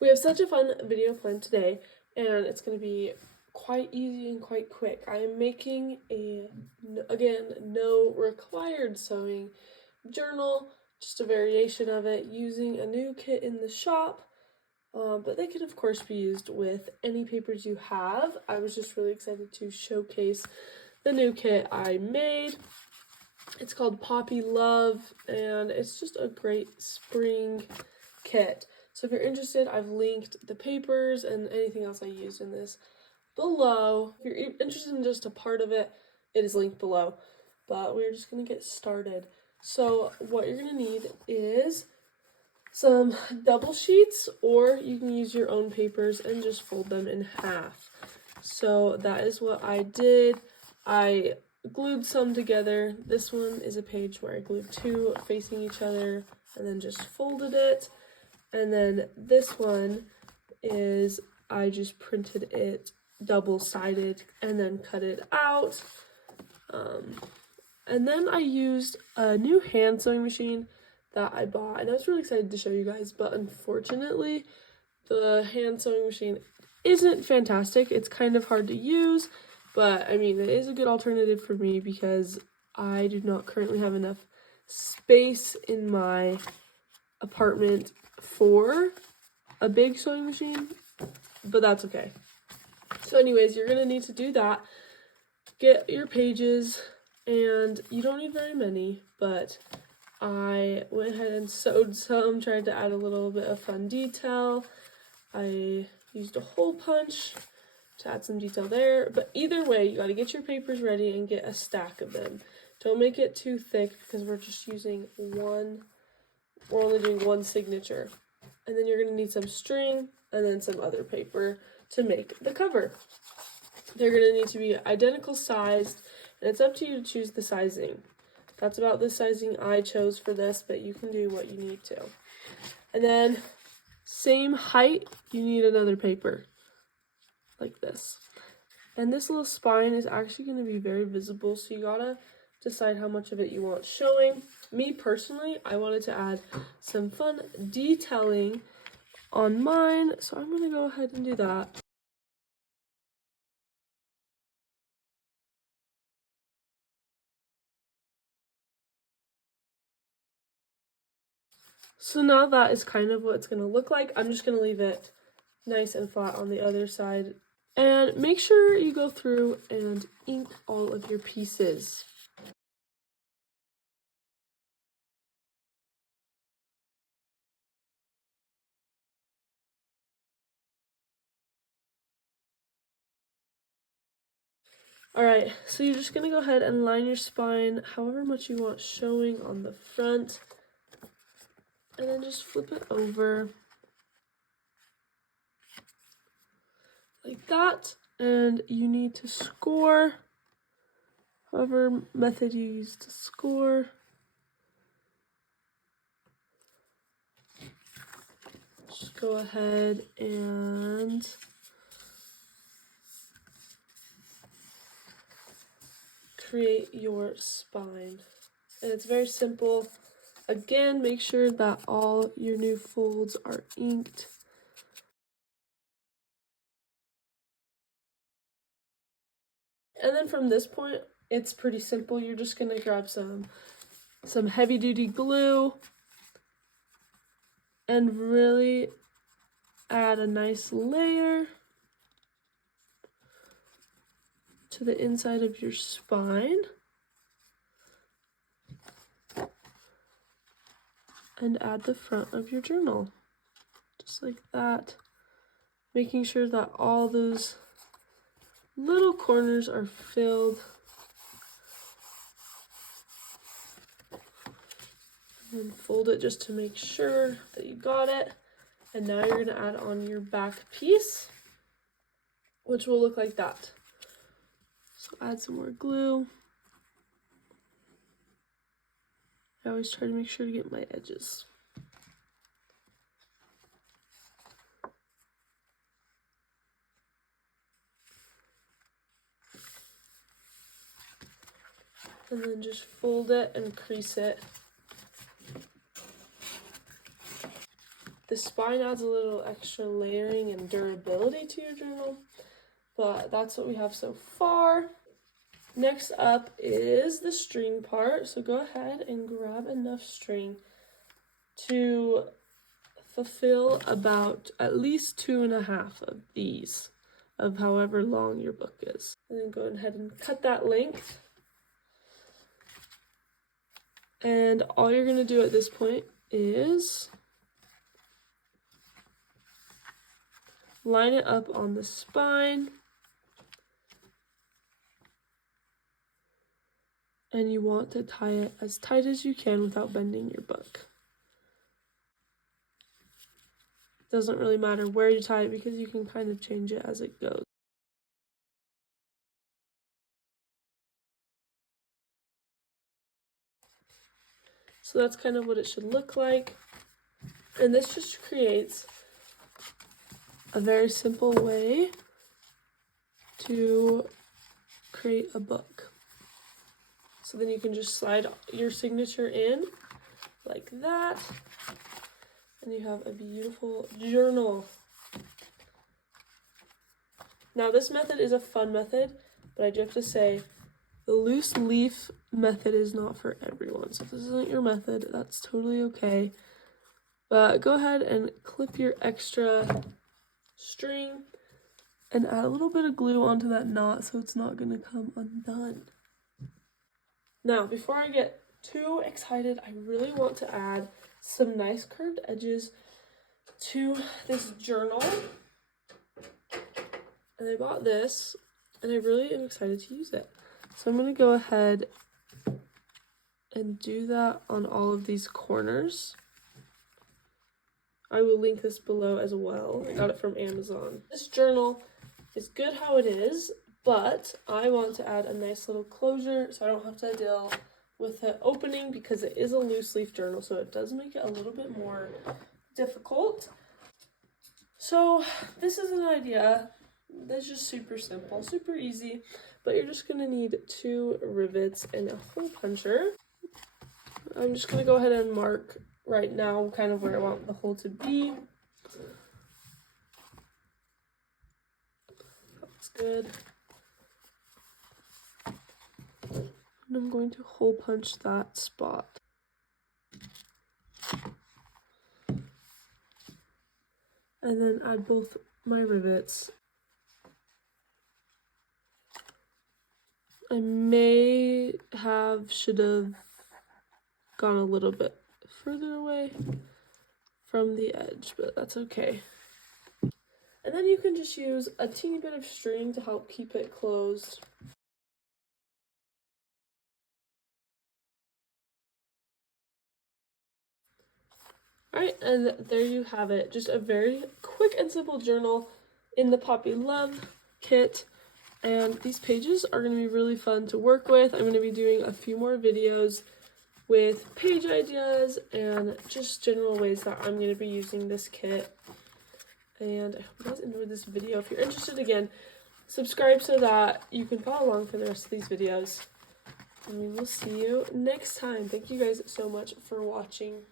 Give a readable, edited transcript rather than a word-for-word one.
We have such a fun video planned today, and it's going to be quite easy and quite quick. I am making again, no required sewing journal, just a variation of it using a new kit in the shop, but they can of course be used with any papers you have. I was just really excited to showcase the new kit I made. It's called Poppy Love, and it's just a great spring kit. So if you're interested, I've linked the papers and anything else I used in this below. If you're interested in just a part of it, it is linked below. But we're just going to get started. So what you're going to need is some double sheets, or you can use your own papers and just fold them in half. So that is what I did. I glued some together. This one is a page where I glued two facing each other and then just folded it. And then this one is I just printed it double-sided and then cut it out. And then I used a new hand sewing machine that I bought, and I was really excited to show you guys, but unfortunately the hand sewing machine isn't fantastic. It's kind of hard to use, but I mean, it is a good alternative for me because I do not currently have enough space in my apartment for a big sewing machine, but that's okay. So anyways, you're gonna need to do that. Get your pages, and you don't need very many, but I went ahead and sewed some, tried to add a little bit of fun detail. I used a hole punch to add some detail there, but either way, you gotta get your papers ready and get a stack of them. Don't make it too thick because we're just using one. We're only doing one signature. And then you're going to need some string and then some other paper to make the cover. They're going to need to be identical sized, and it's up to you to choose the sizing. That's about the sizing I chose for this, but you can do what you need to. And then same height, you need another paper like this. And this little spine is actually going to be very visible, so you gotta decide how much of it you want showing. Me personally, I wanted to add some fun detailing on mine, so I'm gonna go ahead and do that. So now that is kind of what it's gonna look like. I'm just gonna leave it nice and flat on the other side. And make sure you go through and ink all of your pieces. Alright, so you're just going to go ahead and line your spine however much you want showing on the front. And then just flip it over. Like that. And you need to score however method you use to score. Just go ahead and create your spine. And it's very simple. Again, make sure that all your new folds are inked. And then from this point, it's pretty simple. You're just gonna grab some heavy-duty glue and really add a nice layer to the inside of your spine. And add the front of your journal, just like that. Making sure that all those little corners are filled. And fold it just to make sure that you got it. And now you're gonna add on your back piece, which will look like that. So add some more glue. I always try to make sure to get my edges. And then just fold it and crease it. The The spine adds a little extra layering and durability to your journal, but that's what we have so far. Next up is the string part. So go ahead and grab enough string to fulfill about at least 2.5 of these, of however long your book is. And then go ahead and cut that length. And all you're going to do at this point is line it up on the spine. And you want to tie it as tight as you can without bending your book. Doesn't really matter where you tie it because you can kind of change it as it goes. So that's kind of what it should look like. And this just creates a very simple way to create a book. So then you can just slide your signature in like that, and you have a beautiful journal. Now this method is a fun method, but I do have to say the loose leaf method is not for everyone. So if this isn't your method, that's totally okay. But go ahead and clip your extra string and add a little bit of glue onto that knot so it's not going to come undone. Now, before I get too excited, I really want to add some nice curved edges to this journal. And I bought this, and I really am excited to use it. So I'm going to go ahead and do that on all of these corners. I will link this below as well. I got it from Amazon. This journal is good how it is, but I want to add a nice little closure so I don't have to deal with the opening because it is a loose leaf journal, so it does make it a little bit more difficult. So this is an idea that's just super simple, super easy, but you're just going to need 2 rivets and a hole puncher. I'm just going to go ahead and mark right now kind of where I want the hole to be. That's good. And I'm going to hole punch that spot. And then add both my rivets. I should have gone a little bit further away from the edge, but that's okay. And then you can just use a teeny bit of string to help keep it closed. Alright, and there you have it. Just a very quick and simple journal in the Poppy Love kit. And these pages are going to be really fun to work with. I'm going to be doing a few more videos with page ideas and just general ways that I'm going to be using this kit. And I hope you guys enjoyed this video. If you're interested, again, subscribe so that you can follow along for the rest of these videos. And we will see you next time. Thank you guys so much for watching.